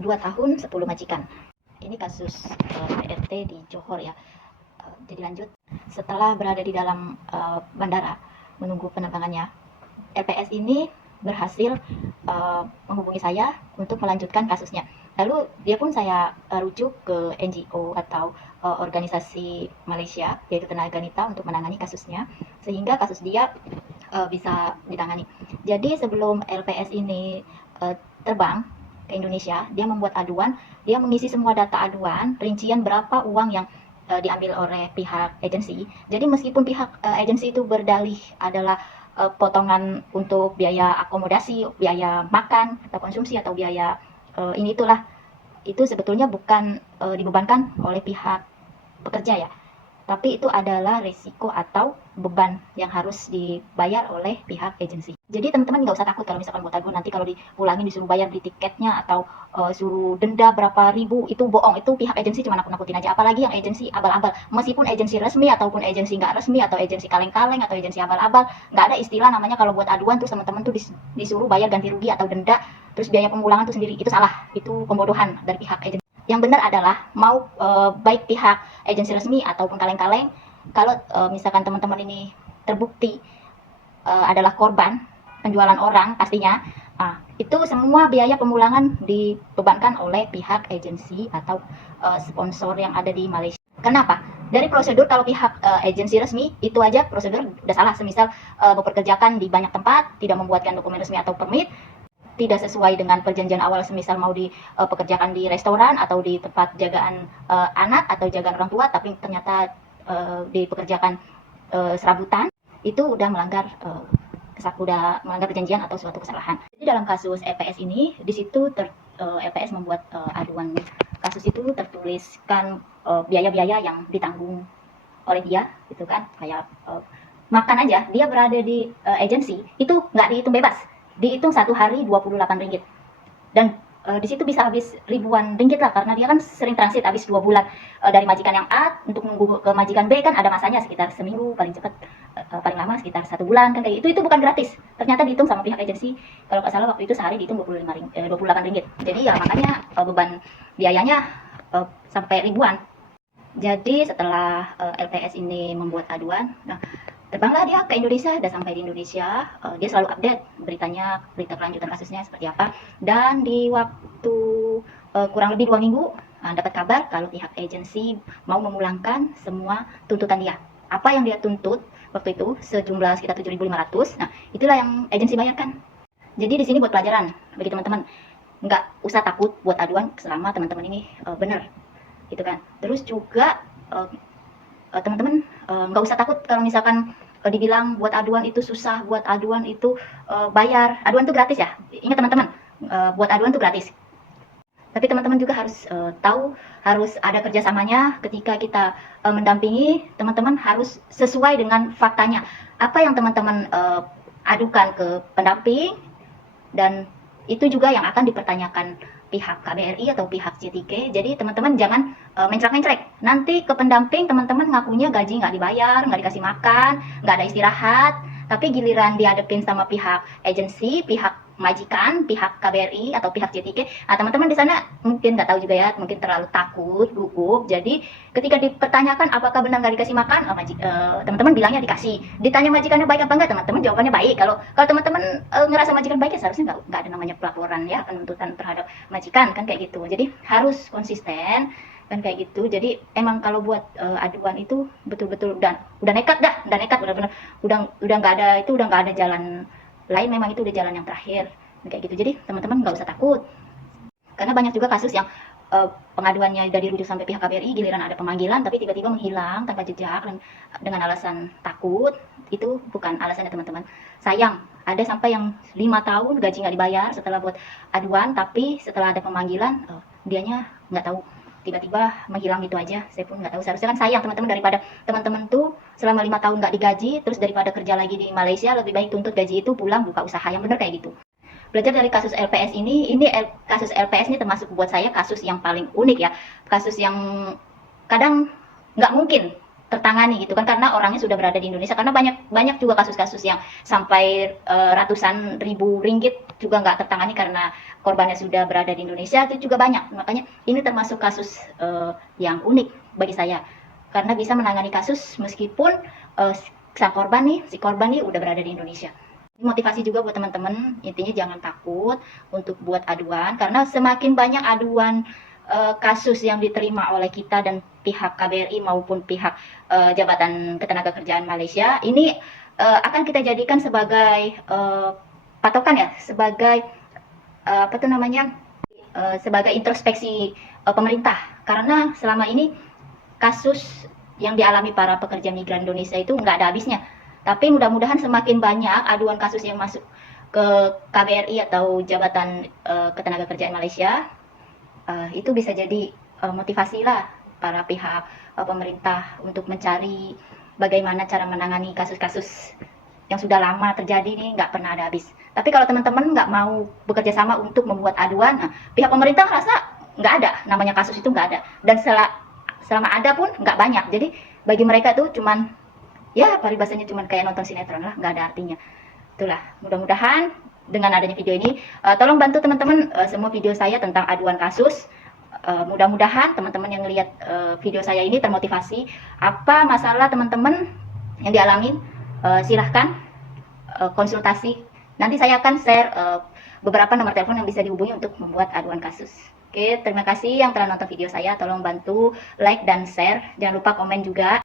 2 tahun 10 majikan. Ini kasus ART di Johor ya. Jadi lanjut, setelah berada di dalam bandara menunggu penerbangannya, LPS ini berhasil menghubungi saya untuk melanjutkan kasusnya. Lalu dia pun saya rujuk ke NGO atau organisasi Malaysia, yaitu Tenaga Nita, untuk menangani kasusnya, sehingga kasus dia bisa ditangani. Jadi sebelum LPS ini terbang ke Indonesia, dia membuat aduan, dia mengisi semua data aduan, rincian berapa uang yang diambil oleh pihak agensi. Jadi meskipun pihak agensi itu berdalih adalah potongan untuk biaya akomodasi, biaya makan atau konsumsi atau biaya ini itulah, itu sebetulnya bukan dibebankan oleh pihak pekerja ya, tapi itu adalah risiko atau beban yang harus dibayar oleh pihak agensi. Jadi teman-teman nggak usah takut kalau misalkan buat aduan nanti kalau dipulangin disuruh bayar di tiketnya atau suruh denda berapa ribu, itu bohong. Itu pihak agensi cuma nakut-nakutin aja. Apalagi yang agensi abal-abal, meskipun agensi resmi ataupun agensi nggak resmi atau agensi kaleng-kaleng atau agensi abal-abal, nggak ada istilah namanya kalau buat aduan tuh teman-teman tuh disuruh bayar ganti rugi atau denda terus biaya pemulangan tuh sendiri. Itu salah, itu pembodohan dari pihak agensi. Yang benar adalah mau baik pihak agensi resmi ataupun kaleng-kaleng, kalau misalkan teman-teman ini terbukti adalah korban penjualan orang pastinya, itu semua biaya pemulangan dibebankan oleh pihak agensi atau sponsor yang ada di Malaysia. Kenapa? Dari prosedur, kalau pihak agensi resmi itu aja prosedur udah salah. Semisal beperkerjakan di banyak tempat, tidak membuatkan dokumen resmi atau permit, tidak sesuai dengan perjanjian awal, semisal mau dipekerjakan di restoran atau di tempat jagaan anak atau jagaan orang tua, tapi ternyata dipekerjakan serabutan, itu udah melanggar perjanjian atau suatu kesalahan. Jadi dalam kasus LPS ini, di situ LPS membuat aduan kasus itu tertuliskan biaya-biaya yang ditanggung oleh dia, gitu kan, kayak makan aja dia berada di agensi itu nggak dihitung bebas, dihitung satu hari 28 ringgit, dan di situ bisa habis ribuan ringgit lah, karena dia kan sering transit habis 2 bulan dari majikan yang A untuk nunggu ke majikan B, kan ada masanya sekitar seminggu, paling cepat paling lama sekitar 1 bulan kan, kayak itu bukan gratis, ternyata dihitung sama pihak agensi. Kalau nggak salah waktu itu sehari dihitung 28 ringgit, jadi ya makanya beban biayanya sampai ribuan. Jadi setelah LPS ini membuat aduan, terbanglah dia ke Indonesia. Udah sampai di Indonesia, dia selalu update beritanya, berita kelanjutan kasusnya seperti apa. Dan di waktu kurang lebih 2 minggu, dapat kabar kalau pihak agensi mau memulangkan semua tuntutan dia. Apa yang dia tuntut waktu itu sejumlah sekitar 7.500. Nah, itulah yang agensi bayarkan. Jadi di sini buat pelajaran bagi teman-teman, nggak usah takut buat aduan selama teman-teman ini benar, gitu kan. Terus juga teman-teman nggak usah takut kalau misalkan dibilang buat aduan itu susah, buat aduan itu bayar. Aduan itu gratis ya, ingat teman-teman, buat aduan itu gratis. Tapi teman-teman juga harus tahu, harus ada kerjasamanya. Ketika kita mendampingi, teman-teman harus sesuai dengan faktanya. Apa yang teman-teman adukan ke pendamping, dan itu juga yang akan dipertanyakan pihak KBRI atau pihak C3. Jadi teman-teman jangan mencrek-mencrek. Nanti ke pendamping teman-teman ngakunya gaji nggak dibayar, nggak dikasih makan, nggak ada istirahat. Tapi giliran dihadapin sama pihak agensi, pihak majikan, pihak KBRI atau pihak C3, teman-teman di sana mungkin nggak tahu juga ya, mungkin terlalu takut, gugup. Jadi ketika dipertanyakan apakah benar nggak dikasih makan, teman-teman bilangnya dikasih. Ditanya majikannya baik apa enggak, teman-teman jawabannya baik. Kalau teman-teman ngerasa majikan baik, ya seharusnya nggak ada namanya pelaporan ya, penuntutan terhadap majikan kan, kayak gitu. Jadi harus konsisten kan, kayak gitu. Jadi emang kalau buat aduan itu betul-betul udah nekat dah, udah nekat, benar-benar udah nggak ada, itu udah nggak ada jalan lain, memang itu udah jalan yang terakhir kayak gitu. Jadi teman-teman nggak usah takut, karena banyak juga kasus yang pengaduannya dari rujuk sampai pihak KBRI, giliran ada pemanggilan tapi tiba-tiba menghilang tanpa jejak dan dengan alasan takut. Itu bukan alasannya teman-teman. Sayang, ada sampai yang 5 tahun gaji nggak dibayar setelah buat aduan, tapi setelah ada pemanggilan dianya nggak tahu, tiba-tiba menghilang gitu aja. Saya pun nggak tahu. Seharusnya kan sayang teman-teman, daripada teman-teman tuh selama 5 tahun nggak digaji, terus daripada kerja lagi di Malaysia, lebih baik tuntut gaji itu pulang buka usaha yang benar kayak gitu. Belajar dari kasus LPS ini kasus LPS ini termasuk buat saya kasus yang paling unik ya, kasus yang kadang nggak mungkin tertangani gitu kan, karena orangnya sudah berada di Indonesia. Karena banyak juga kasus-kasus yang sampai ratusan ribu ringgit juga nggak tertangani karena korbannya sudah berada di Indonesia, itu juga banyak. Makanya ini termasuk kasus yang unik bagi saya, karena bisa menangani kasus meskipun si korban nih udah berada di Indonesia. Motivasi juga buat teman-teman, intinya jangan takut untuk buat aduan, karena semakin banyak aduan kasus yang diterima oleh kita dan pihak KBRI maupun pihak Jabatan Ketenagakerjaan Malaysia, ini akan kita jadikan sebagai patokan ya, sebagai apa tuh namanya, sebagai introspeksi pemerintah. Karena selama ini kasus yang dialami para pekerja migran Indonesia itu nggak ada habisnya. Tapi mudah-mudahan semakin banyak aduan kasus yang masuk ke KBRI atau Jabatan Ketenagakerjaan Malaysia, itu bisa jadi motivasi lah para pihak pemerintah untuk mencari bagaimana cara menangani kasus-kasus yang sudah lama terjadi nih, nggak pernah ada habis. Tapi kalau teman-teman nggak mau bekerja sama untuk membuat aduan, nah, pihak pemerintah rasa nggak ada, namanya kasus itu nggak ada. Dan selama ada pun nggak banyak. Jadi bagi mereka tuh cuman, ya paribasanya cuman kayak nonton sinetron lah, nggak ada artinya. Itulah, mudah-mudahan dengan adanya video ini, tolong bantu teman-teman semua video saya tentang aduan kasus. Mudah-mudahan teman-teman yang lihat video saya ini termotivasi. Apa masalah teman-teman yang dialami, silahkan konsultasi. Nanti saya akan share beberapa nomor telepon yang bisa dihubungi untuk membuat aduan kasus. Oke, terima kasih yang telah nonton video saya. Tolong bantu like dan share. Jangan lupa komen juga.